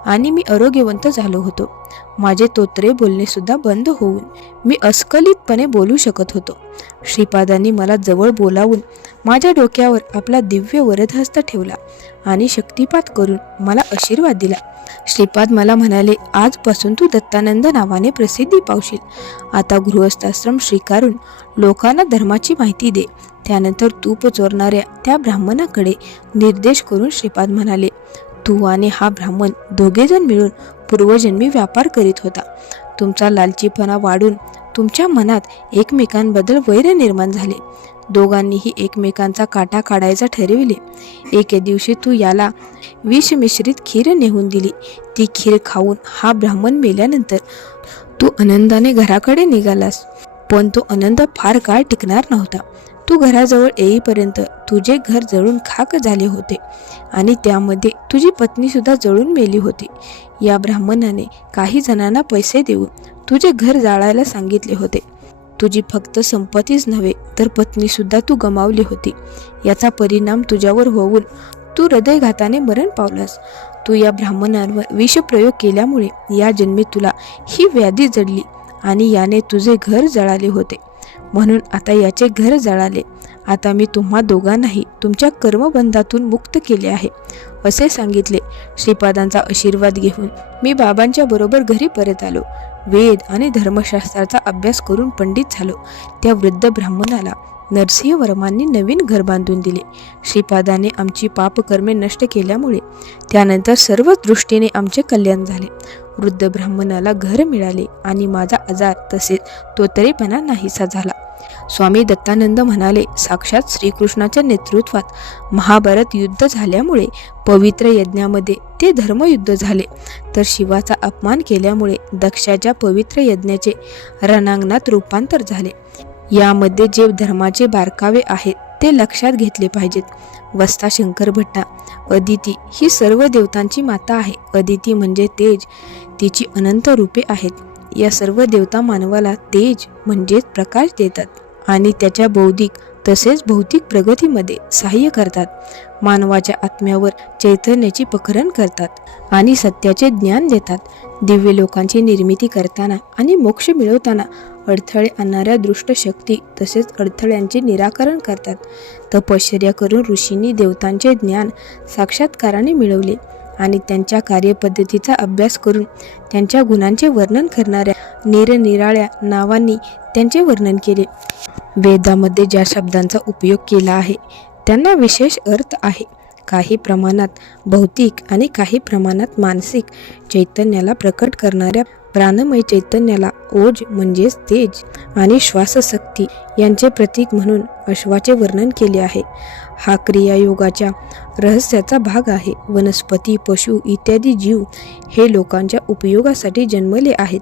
आणि मी आरोग्यवंत झालो होतो. माझे तोत्रे बोलणे सुद्धा बंद होऊन मी अस्खलितपणे बोलू शकत होतो. श्रीपादांनी मला जवळ बोलावून माझ्या डोक्यावर आपला दिव्य वरदहस्त ठेवला आणि शक्तिपात करून मला आशीर्वाद दिला. श्रीपाद मला म्हणाले, आजपासून तू दत्तानंद नावाने प्रसिद्धी पावशील. आता गृहस्थाश्रम स्वीकारून लोकांना धर्माची माहिती दे. त्यानंतर तूप चोरणाऱ्या त्या ब्राह्मणाकडे निर्देश करून श्रीपाद म्हणाले, तू आणि हा ब्राह्मण दोघेजण मिळून पूर्वजन्मी व्यापार करीत होता. तुमचा लालचीपणा वाढून तुमच्या मनात एकमेकांबद्दल वैर निर्माण झाले. दोघांनीही एकमेकांचा काटा काढायचा ठरविले. एके दिवशी तू याला विष मिश्रित खीर नेऊन दिली. ती खीर खाऊन हा ब्राह्मण मेल्यानंतर तू आनंदाने घराकडे निघालास. पण तो आनंद फार काळ टिकणार नव्हता. तू घराजवळ येईपर्यंत तुझे घर जळून खाक झाले होते आणि त्यामध्ये तुझी पत्नी सुद्धा जळून मेली होती. या ब्राह्मणाने काही जणांना पैसे देऊन तुझे घर जाळायला सांगितले होते. तुझी फक्त संपत्तीच नव्हे तर पत्नी सुद्धा तू गमावली होती. याचा परिणाम तुझ्यावर होऊन तू हृदयघाताने मरण पावलास. तू या ब्राह्मणांवर विषप्रयोग केल्यामुळे या जन्मी तुला ही व्याधी जडली आणि याने तुझे घर जळाले होते. म्हणून आता याचे घर जळाले. आता मी तुम्हा दोघांनाही तुमच्या कर्मबंधातून मुक्त केले आहे असे सांगितले. श्रीपादांचा आशीर्वाद घेऊन मी बाबांच्या बरोबर घरी परत आलो. वेद आणि धर्मशास्त्राचा अभ्यास करून पंडित झालो. त्या वृद्ध ब्राह्मणाला नरसिंहवर्मांनी नवीन घर बांधून दिले. श्रीपादाने आमची पापकर्मे नष्ट केल्यामुळे त्यानंतर सर्व दृष्टीने आमचे कल्याण झाले. वृद्ध ब्राह्मणाला घर मिळाले आणि माझा आजार तसेच तोतरेपणा नाहीसा झाला. स्वामी दत्तानंद म्हणाले, साक्षात श्रीकृष्णाच्या नेतृत्वात महाभारत युद्ध झाल्यामुळे पवित्र यज्ञामध्ये ते धर्मयुद्ध झाले, तर शिवाचा अपमान केल्यामुळे दक्षाच्या पवित्र यज्ञाचे रणांगणात रूपांतर झाले. यामध्ये जे धर्माचे बारकावे आहेत ते लक्षात घेतले पाहिजेत. वस्ता शंकर भट्टा अदिती ही सर्व देवतांची माता आहे. अदिती म्हणजे तेज, तिची अनंत रूपे आहेत. या सर्व देवता मानवाला तेज म्हणजेच प्रकाश देतात आणि त्याच्या बौद्धिक तसेच भौतिक प्रगतीमध्ये सहाय्य करतात. मानवाच्या आत्म्यावर चैतन्याची प्रकरण करतात आणि सत्याचे ज्ञान देतात. दिव्य लोकांची निर्मिती करताना आणि मोक्ष मिळवताना अडथळे आणणाऱ्या दृष्ट शक्ती तसेच अडथळ्यांचे निराकरण करतात. तपश्चर्या करून ऋषींनी देवतांचे ज्ञान साक्षात्काराने मिळवले आणि त्यांच्या कार्यपद्धतीचा अभ्यास करून त्यांच्या गुणांचे वर्णन करणाऱ्या निरनिराळ्या नावांनी त्यांचे वर्णन केले. वेदामध्ये ज्या शब्दांचा उपयोग केला आहे त्यांना विशेष अर्थ आहे. काही प्रमाणात भौतिक आणि काही प्रमाणात मानसिक चैतन्याला प्रकट करणाऱ्या प्राणमय चैतन्याला ओज म्हणजेच तेज आणि श्वासशक्ती यांचे प्रतीक म्हणून अश्वाचे वर्णन केले आहे. हा क्रियायोगाच्या रहस्याचा भाग आहे. वनस्पती, पशु इत्यादी जीव हे लोकांच्या उपयोगासाठी जन्मले आहेत.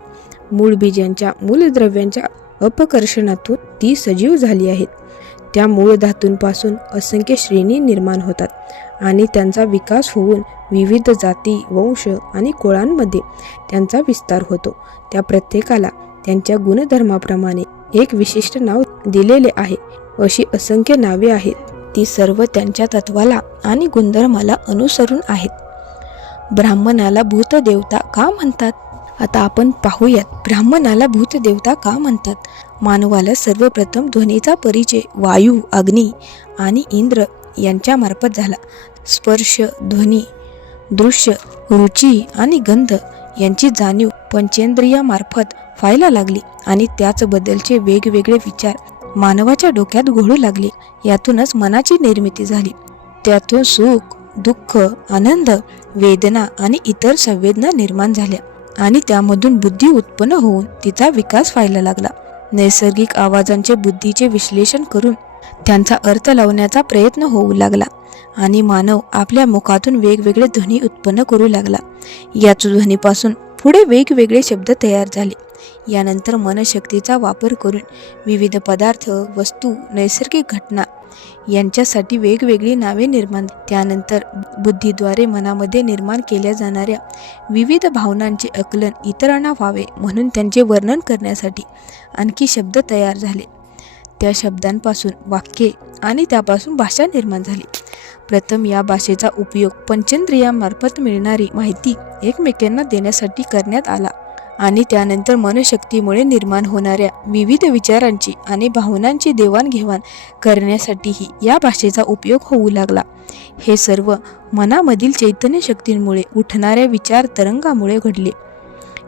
मूळ बीजांच्या मूलद्रव्यांच्या अपकर्षणातून ती सजीव झाली आहेत. त्या मूळ धातूंपासून असंख्य श्रेणी निर्माण होतात आणि त्यांचा विकास होऊन विविध जाती, वंश आणि कुळांमध्ये त्यांचा विस्तार होतो. त्या प्रत्येकाला त्यांच्या गुणधर्माप्रमाणे एक विशिष्ट नाव दिलेले आहे. अशी असंख्य नावे आहेत. ती सर्व त्यांच्या तत्वाला आणि गुणधर्माला अनुसरून आहेत. ब्राह्मणाला भूतदेवता का म्हणतात? आता आपण पाहूयात ब्राह्मणाला भूतदेवता का म्हणतात. मानवाला सर्वप्रथम ध्वनीचा परिचय वायू, अग्नी आणि इंद्र यांच्यामार्फत झाला. स्पर्श, ध्वनी, दृश्य, रुची आणि गंध यांची जाणीव पंचेंद्रियामार्फत व्हायला लागली आणि त्याचबद्दलचे वेगवेगळे विचार मानवाच्या डोक्यात घोळू लागले. यातूनच मनाची निर्मिती झाली. त्यातून सुख, दुःख, आनंद, वेदना आणि इतर संवेदना निर्माण झाल्या आणि त्यामधून बुद्धी उत्पन्न होऊन तिचा विकास व्हायला लागला. नैसर्गिक आवाजांचे बुद्धीचे विश्लेषण करून त्यांचा अर्थ लावण्याचा प्रयत्न होऊ लागला आणि मानव आपल्या मुखातून वेगवेगळे ध्वनी उत्पन्न करू लागला. याच ध्वनीपासून पुढे वेगवेगळे शब्द तयार झाले. यानंतर मनशक्तीचा वापर करून विविध पदार्थ, वस्तू, नैसर्गिक घटना यांच्यासाठी वेगवेगळी नावे निर्माण. त्यानंतर बुद्धीद्वारे मनामध्ये निर्माण केल्या जाणाऱ्या विविध भावनांचे आकलन इतरांना व्हावे म्हणून त्यांचे वर्णन करण्यासाठी आणखी शब्द तयार झाले. त्या शब्दांपासून वाक्ये आणि त्यापासून भाषा निर्माण झाली. प्रथम या भाषेचा उपयोग पंचेंद्रियांमार्फत मिळणारी माहिती एकमेकांना देण्यासाठी करण्यात आला आणि त्यानंतर मनशक्तीमुळे निर्माण होणाऱ्या विविध विचारांची आणि भावनांची देवाणघेवाण करण्यासाठीही या भाषेचा उपयोग होऊ लागला. हे सर्व मनामधील चैतन्य शक्तींमुळे उठणाऱ्या विचार तरंगामुळे घडले.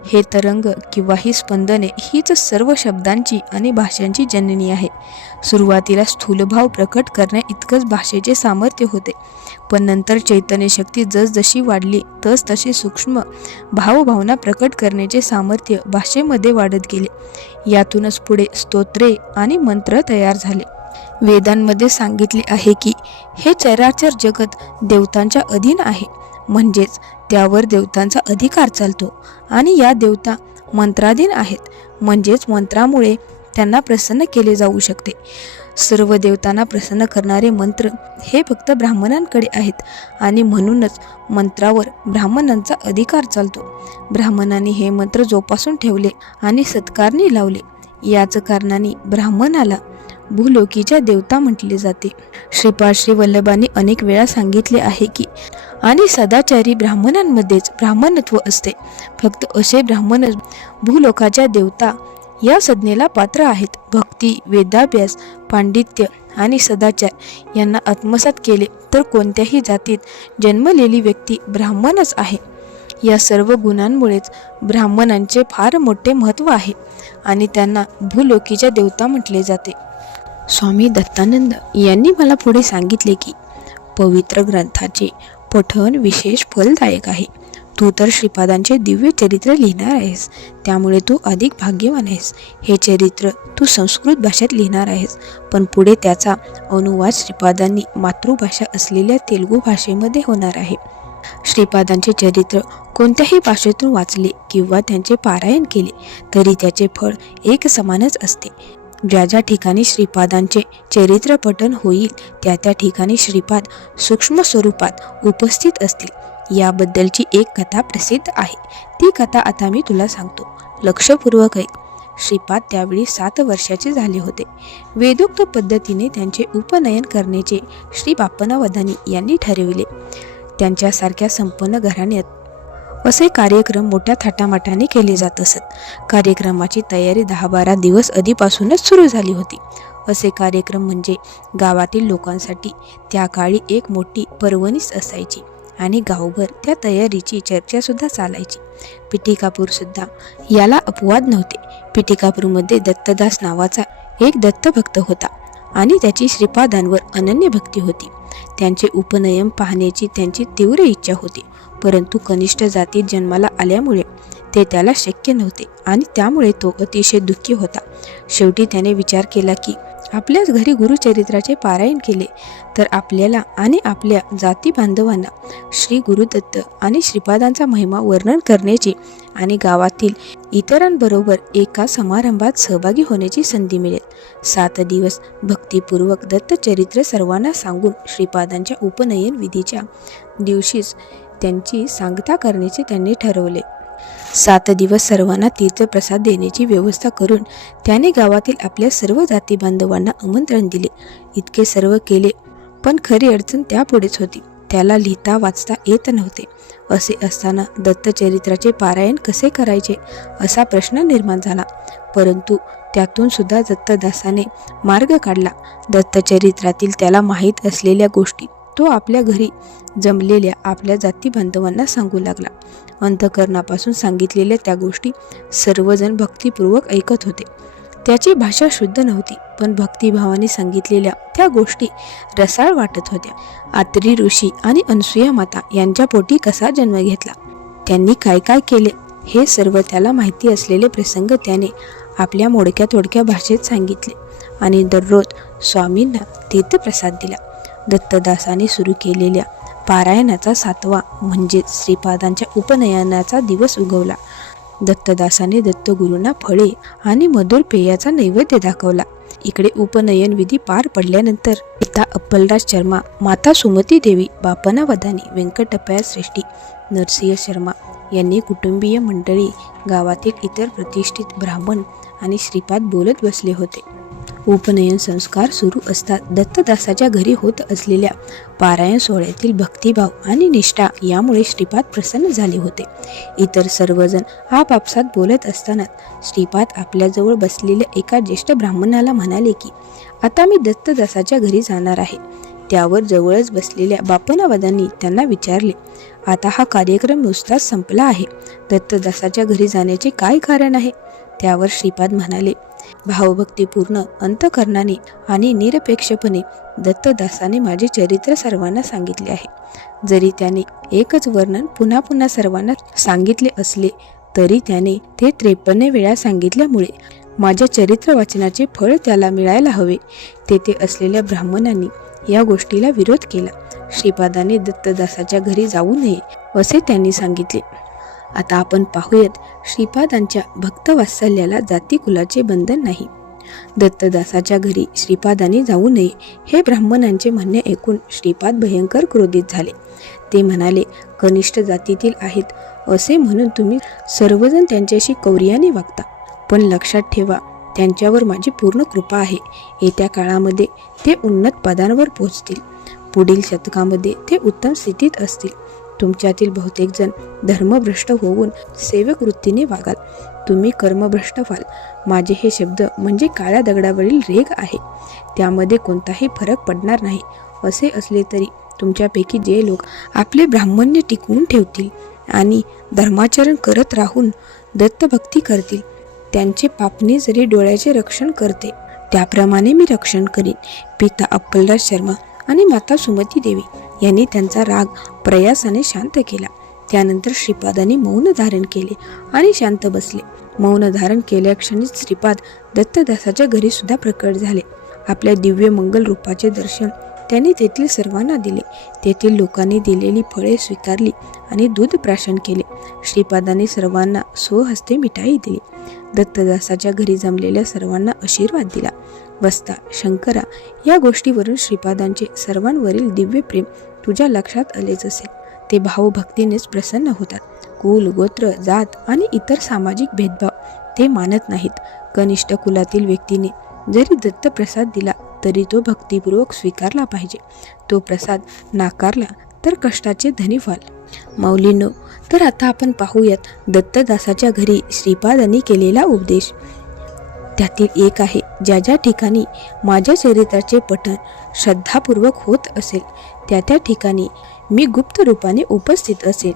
हे तरंग किंवा ही स्पंदने हीच सर्व शब्दांची आणि भाषांची जननी आहे. सुरुवातीला स्थूलभाव प्रकट करण्या इतकंच भाषेचे सामर्थ्य होते, पण नंतर चैतन्य शक्ती जसजशी वाढली तसतसे सूक्ष्म भावभावना प्रकट करण्याचे सामर्थ्य भाषेमध्ये वाढत गेले. यातूनच पुढे स्तोत्रे आणि मंत्र तयार झाले. वेदांमध्ये सांगितले आहे की हे चराचर जगत देवतांच्या अधीन आहे, म्हणजेच त्यावर देवतांचा अधिकार चालतो आणि या देवता मंत्राधीन आहेत, म्हणजेच मंत्रामुळे त्यांना प्रसन्न केले जाऊ शकते. सर्व देवतांना प्रसन्न करणारे मंत्र हे फक्त ब्राह्मणांकडे आहेत आणि म्हणूनच मंत्रावर ब्राह्मणांचा अधिकार चालतो. ब्राह्मणांनी हे मंत्र जोपासून ठेवले आणि सत्कारणी लावले. याच कारणाने ब्राह्मणाला भूलोकीच्या देवता म्हटले जाते. श्रीपाद श्री वल्लभांनी अनेक वेळा सांगितले आहे की आणि सदाचारी ब्राह्मणांमध्येच ब्राह्मणत्व असते. फक्त असे ब्राह्मणच भूलोकाच्या देवता या संज्ञेला पात्र आहेत. भक्ती, वेदाभ्यास, पांडित्य आणि सदाचार यांना आत्मसात केले तर कोणत्याही जातीत जन्मलेली व्यक्ती ब्राह्मणच आहे. या सर्व गुणांमुळेच ब्राह्मणांचे फार मोठे महत्त्व आहे आणि त्यांना भूलोकीच्या देवता म्हटले जाते. स्वामी दत्तानंद यांनी मला पुढे सांगितले की पवित्र ग्रंथाचे पठण विशेष फलदायक आहे. तू तर श्रीपादांचे दिव्य चरित्र लिहिणार आहेस, त्यामुळे तू अधिक भाग्यवान आहेस. हे चरित्र तू संस्कृत भाषेत लिहिणार आहेस, पण पुढे त्याचा अनुवाद श्रीपादांनी मातृभाषा असलेल्या तेलुगू भाषेमध्ये होणार आहे. श्रीपादांचे चरित्र कोणत्याही भाषेतून वाचले किंवा त्यांचे पारायण केले तरी त्याचे फळ एक समानच असते. ज्या ज्या ठिकाणी श्रीपादांचे चरित्र पठण होईल त्या त्या ठिकाणी श्रीपाद सूक्ष्म स्वरूपात उपस्थित असतील. याबद्दलची एक कथा प्रसिद्ध आहे. ती कथा आता मी तुला सांगतो. लक्षपूर्वक ऐक. श्रीपाद त्यावेळी 7 वर्षाचे झाले होते. वेदोक्त पद्धतीने त्यांचे उपनयन करण्याचे श्री बापनावधानी यांनी ठरविले. त्यांच्यासारख्या संपन्न घराण्यात असे कार्यक्रम मोठ्या थाटामाटाने केले जात असत. कार्यक्रमाची तयारी 10-12 दिवस आधीपासूनच सुरू झाली होती. असे कार्यक्रम म्हणजे गावातील लोकांसाठी त्या काळी एक मोठी पर्वणीच असायची आणि गावभर त्या तयारीची चर्चासुद्धा चालायची. पिटिकापूरसुद्धा याला अपवाद नव्हते. पिटिकापूरमध्ये दत्तदास नावाचा एक दत्तभक्त होता आणि त्याची श्रीपादांवर अनन्य भक्ती होती. त्यांचे उपनयन पाहण्याची त्यांची तीव्र इच्छा होती, परंतु कनिष्ठ जातीत जन्माला आल्यामुळे ते त्याला शक्य नव्हते आणि त्यामुळे तो अतिशय दुःखी होता. शेवटी त्याने विचार केला की आपल्याच घरी गुरुचरित्राचे पारायण केले तर आपल्याला आणि आपल्या जाती बांधवांना श्री गुरुदत्त आणि श्रीपादांचा महिमा वर्णन करण्याची आणि गावातील इतरांबरोबर एका समारंभात सहभागी होण्याची संधी मिळेल. 7 दिवस भक्तिपूर्वक दत्तचरित्र सर्वांना सांगून श्रीपादांच्या उपनयन विधीच्या दिवशीच त्यांची सांगता करण्याचे त्यांनी ठरवले. 7 दिवस सर्वांना तीर्थप्रसाद देण्याची व्यवस्था करून त्याने गावातील आपल्या सर्व जाती बांधवांना आमंत्रण दिले. इतके सर्व केले, पण खरी अडचण त्यापुढेच होती. त्याला लिहिता वाचता येत नव्हते. असे असताना दत्तचरित्राचे पारायण कसे करायचे असा प्रश्न निर्माण झाला. परंतु त्यातून सुद्धा दत्तदासाने मार्ग काढला. दत्तचरित्रातील त्याला माहीत असलेल्या गोष्टी तो आपल्या घरी जमलेल्या आपल्या जाती बांधवांना सांगू लागला. अंतःकरणापासून सांगितलेल्या त्या गोष्टी सर्वजण भक्तिपूर्वक ऐकत होते. त्याची भाषा शुद्ध नव्हती, पण भक्तिभावाने सांगितलेल्या त्या गोष्टी रसाळ वाटत होत्या. आत्री ऋषी आणि अनसूया माता यांच्या पोटी कसा जन्म घेतला, त्यांनी काय काय केले हे सर्व त्याला माहिती असलेले प्रसंग त्याने आपल्या मोडक्या तोडक्या भाषेत सांगितले आणि दररोज स्वामींना तीर्थप्रसाद दिला. दत्तदासाने सुरू केलेल्या पारायणाचा 7वा म्हणजे श्रीपादांच्या उपनयनाचा दिवस उगवला. दत्तदासाने दत्तगुरूंना फळे आणि मधुर पेयाचा नैवेद्य दाखवला. इकडे उपनयन विधी पार पडल्यानंतर पिता अप्पलराज शर्मा, माता सुमती देवी, बापनावधानी, व्यंकटप्पया श्रेष्ठी, नरसिंह शर्मा यांनी कुटुंबीय मंडळी, गावातील इतर प्रतिष्ठित ब्राह्मण आणि श्रीपाद बोलत बसले होते. उपनयन संस्कार सुरू असतात दत्तदासाच्या घरी होत असलेल्या पारायण सोहळ्यातील भक्तिभाव आणि निष्ठा यामुळे श्रीपाद प्रसन्न झाले होते. इतर सर्वजण आपापसात बोलत असताना श्रीपाद आपल्याजवळ बसलेल्या एका ज्येष्ठ ब्राह्मणाला म्हणाले की आता मी दत्तदासाच्या घरी जाणार आहे. त्यावर जवळच बसलेल्या बापनावधांनी त्यांना विचारले, आता हा कार्यक्रम नुसताच संपला आहे, दत्तदासाच्या घरी जाण्याचे काय कारण आहे? त्यावर श्रीपाद म्हणाले, भावभक्तीपूर्ण अंतःकरणाने आणि निरपेक्षपणे दत्तदासाने माझे चरित्र सर्वांना सांगितले आहे. जरी त्याने एकच वर्णन पुन्हा पुन्हा सर्वांना सांगितले असले तरी त्याने ते 53 वेळा सांगितल्यामुळे माझ्या चरित्र वाचनाचे फळ त्याला मिळायला हवे. तेथे असलेल्या ब्राह्मणांनी या गोष्टीला विरोध केला. श्रीपादाने दत्तदासाच्या घरी जाऊ नये असे त्यांनी सांगितले. आता आपण पाहूयात, श्रीपादांच्या भक्तवात्सल्याला जाती कुलाचे बंधन नाही. दत्तदासाच्या घरी श्रीपादांनी जाऊ नये हे ब्राह्मणांचे म्हणणे ऐकून श्रीपाद भयंकर क्रोधित झाले. ते म्हणाले, कनिष्ठ जातीतील आहेत असे म्हणून तुम्ही सर्वजण त्यांच्याशी कौर्याने वागता, पण लक्षात ठेवा त्यांच्यावर माझी पूर्ण कृपा आहे. येत्या काळामध्ये ते उन्नत पदांवर पोहोचतील. पुढील शतकामध्ये ते उत्तम स्थितीत असतील. तुमच्यातील बहुतेक जण धर्मभ्रष्ट होऊन सेवक वृत्तीने वागाल. तुम्ही कर्मभ्रष्ट व्हाल. माझे हे शब्द म्हणजे काळ्या दगडावरील रेघ आहे, त्यामध्ये कोणताही फरक पडणार नाही. असे असले तरी तुमच्यापैकी जे लोक आपले ब्राह्मण्य टिकवून ठेवतील आणि धर्माचरण करत राहून दत्तभक्ती करतील, त्यांचे पापणी जरी डोळ्याचे रक्षण करते त्याप्रमाणे मी रक्षण करीन. पिता अप्पलराज शर्मा आणि माता सुमती देवी यांनी त्यांचा राग प्रयासाने शांत केला. त्यानंतर श्रीपादांनी मौन धारण केले आणि शांत बसले. मौन धारण केल्याक्षणीच श्रीपाद दत्तदासाच्या घरी सुद्धा प्रकट झाले. आपल्या दिव्य मंगल रूपाचे दर्शन त्यांनी तेथील सर्वांना दिले. तेथील लोकांनी दिलेली फळे स्वीकारली आणि दूध प्राशन केले. श्रीपादांनी सर्वांना स्वहस्ते मिठाई दिली. दत्तदासाच्या घरी जमलेल्या सर्वांना आशीर्वाद दिला. वस्ता शंकरा, या गोष्टीवरून श्रीपादांचे सर्वांवरील दिव्य प्रेम तुझ्या लक्षात आलेच असेल. ते भावभक्तीनेच प्रसन्न होतात. कुल, गोत्र, जात आणि इतर सामाजिक भेदभाव ते मानत नाहीत. कनिष्ठ कुलातील व्यक्तीने जरी दत्तप्रसाद दिला तरी तो भक्तिपूर्वक स्वीकारला पाहिजे. तो प्रसाद नाकारला तर कष्टाचे धनी व्हाल. माऊलींनो, तर आता आपण पाहूयात दत्तदासाच्या घरी श्रीपादांनी केलेला उपदेश. त्यातील एक आहे, ज्या ज्या ठिकाणी माझ्या चरित्राचे पठण श्रद्धापूर्वक होत असेल त्या ठिकाणी मी गुप्त रूपाने उपस्थित असेल.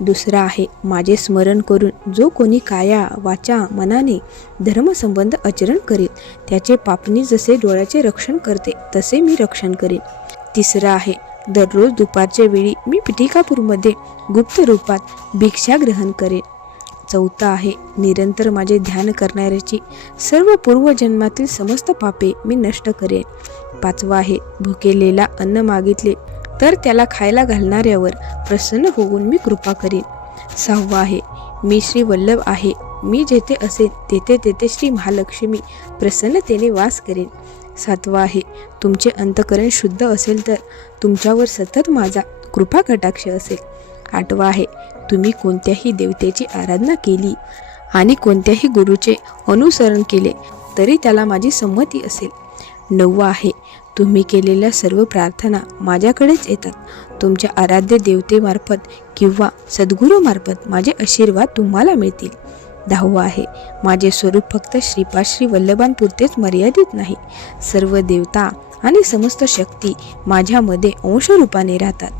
दुसरा आहे, माझे स्मरण करून जो कोणी काया वाचा मनाने धर्मसंबंध आचरण करेल त्याचे पापणी जसे डोळ्याचे रक्षण करते तसे मी रक्षण करेन. तिसरा आहे, दररोज दुपारच्या वेळी मी पिठिकापूरमध्ये गुप्त रूपात भिक्षा ग्रहण करेन. चौथा आहे, निरंतर माझे ध्यान करणाऱ्याची सर्व पूर्वजन्मातील समस्त पापे मी नष्ट करेन. पाचवा आहे, भुकेलेला अन्न मागितले तर त्याला खायला घालणाऱ्यावर प्रसन्न होऊन मी कृपा करेन. सहावा आहे, मी श्री वल्लभ आहे. मी जेथे असेल तेथे तेथे श्री महालक्ष्मी प्रसन्नतेने वास करेन. सातवा आहे, तुमचे अंतकरण शुद्ध असेल तर तुमच्यावर सतत माझा कृपा कटाक्ष असेल. आठवा आहे, तुम्ही कोणत्याही देवतेची आराधना केली आणि कोणत्याही गुरुचे अनुसरण केले तरी त्याला माझी संमती असेल. नववा आहे, तुम्ही केलेल्या सर्व प्रार्थना माझ्याकडेच येतात. तुमच्या आराध्य देवतेमार्फत किंवा सद्गुरूमार्फत माझे आशीर्वाद तुम्हाला मिळतील. 10वा आहे, माझे स्वरूप फक्त श्रीपाद श्री वल्लभांपुरतेच मर्यादित नाही. सर्व देवता आणि समस्त शक्ती माझ्यामध्ये अंशरूपाने राहतात.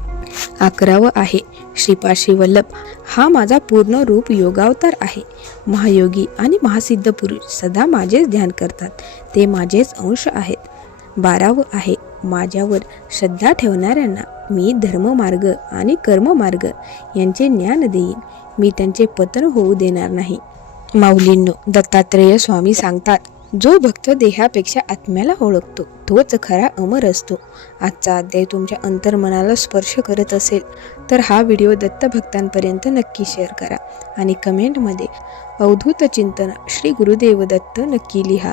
11वं आहे, श्रीपाद श्री वल्लभ हा माझा पूर्ण रूप योगावतार आहे. महायोगी आणि महासिद्ध पुरुष सदा माझेच ध्यान करतात. ते माझेच अंश आहेत. 12वं आहे, माझ्यावर श्रद्धा ठेवणाऱ्यांना मी धर्ममार्ग आणि कर्ममार्ग यांचे ज्ञान देईन. मी त्यांचे पतन होऊ देणार नाही. माऊलींनो, दत्तात्रेय स्वामी सांगतात, जो भक्त देहापेक्षा आत्म्याला ओळखतो तोच खरा अमर असतो. आजचा अध्याय तुमच्या अंतर्मनाला स्पर्श करत असेल तर हा व्हिडिओ दत्तभक्तांपर्यंत नक्की शेअर करा आणि कमेंटमध्ये अवधूत चिंतन श्री गुरुदेव दत्त नक्की लिहा.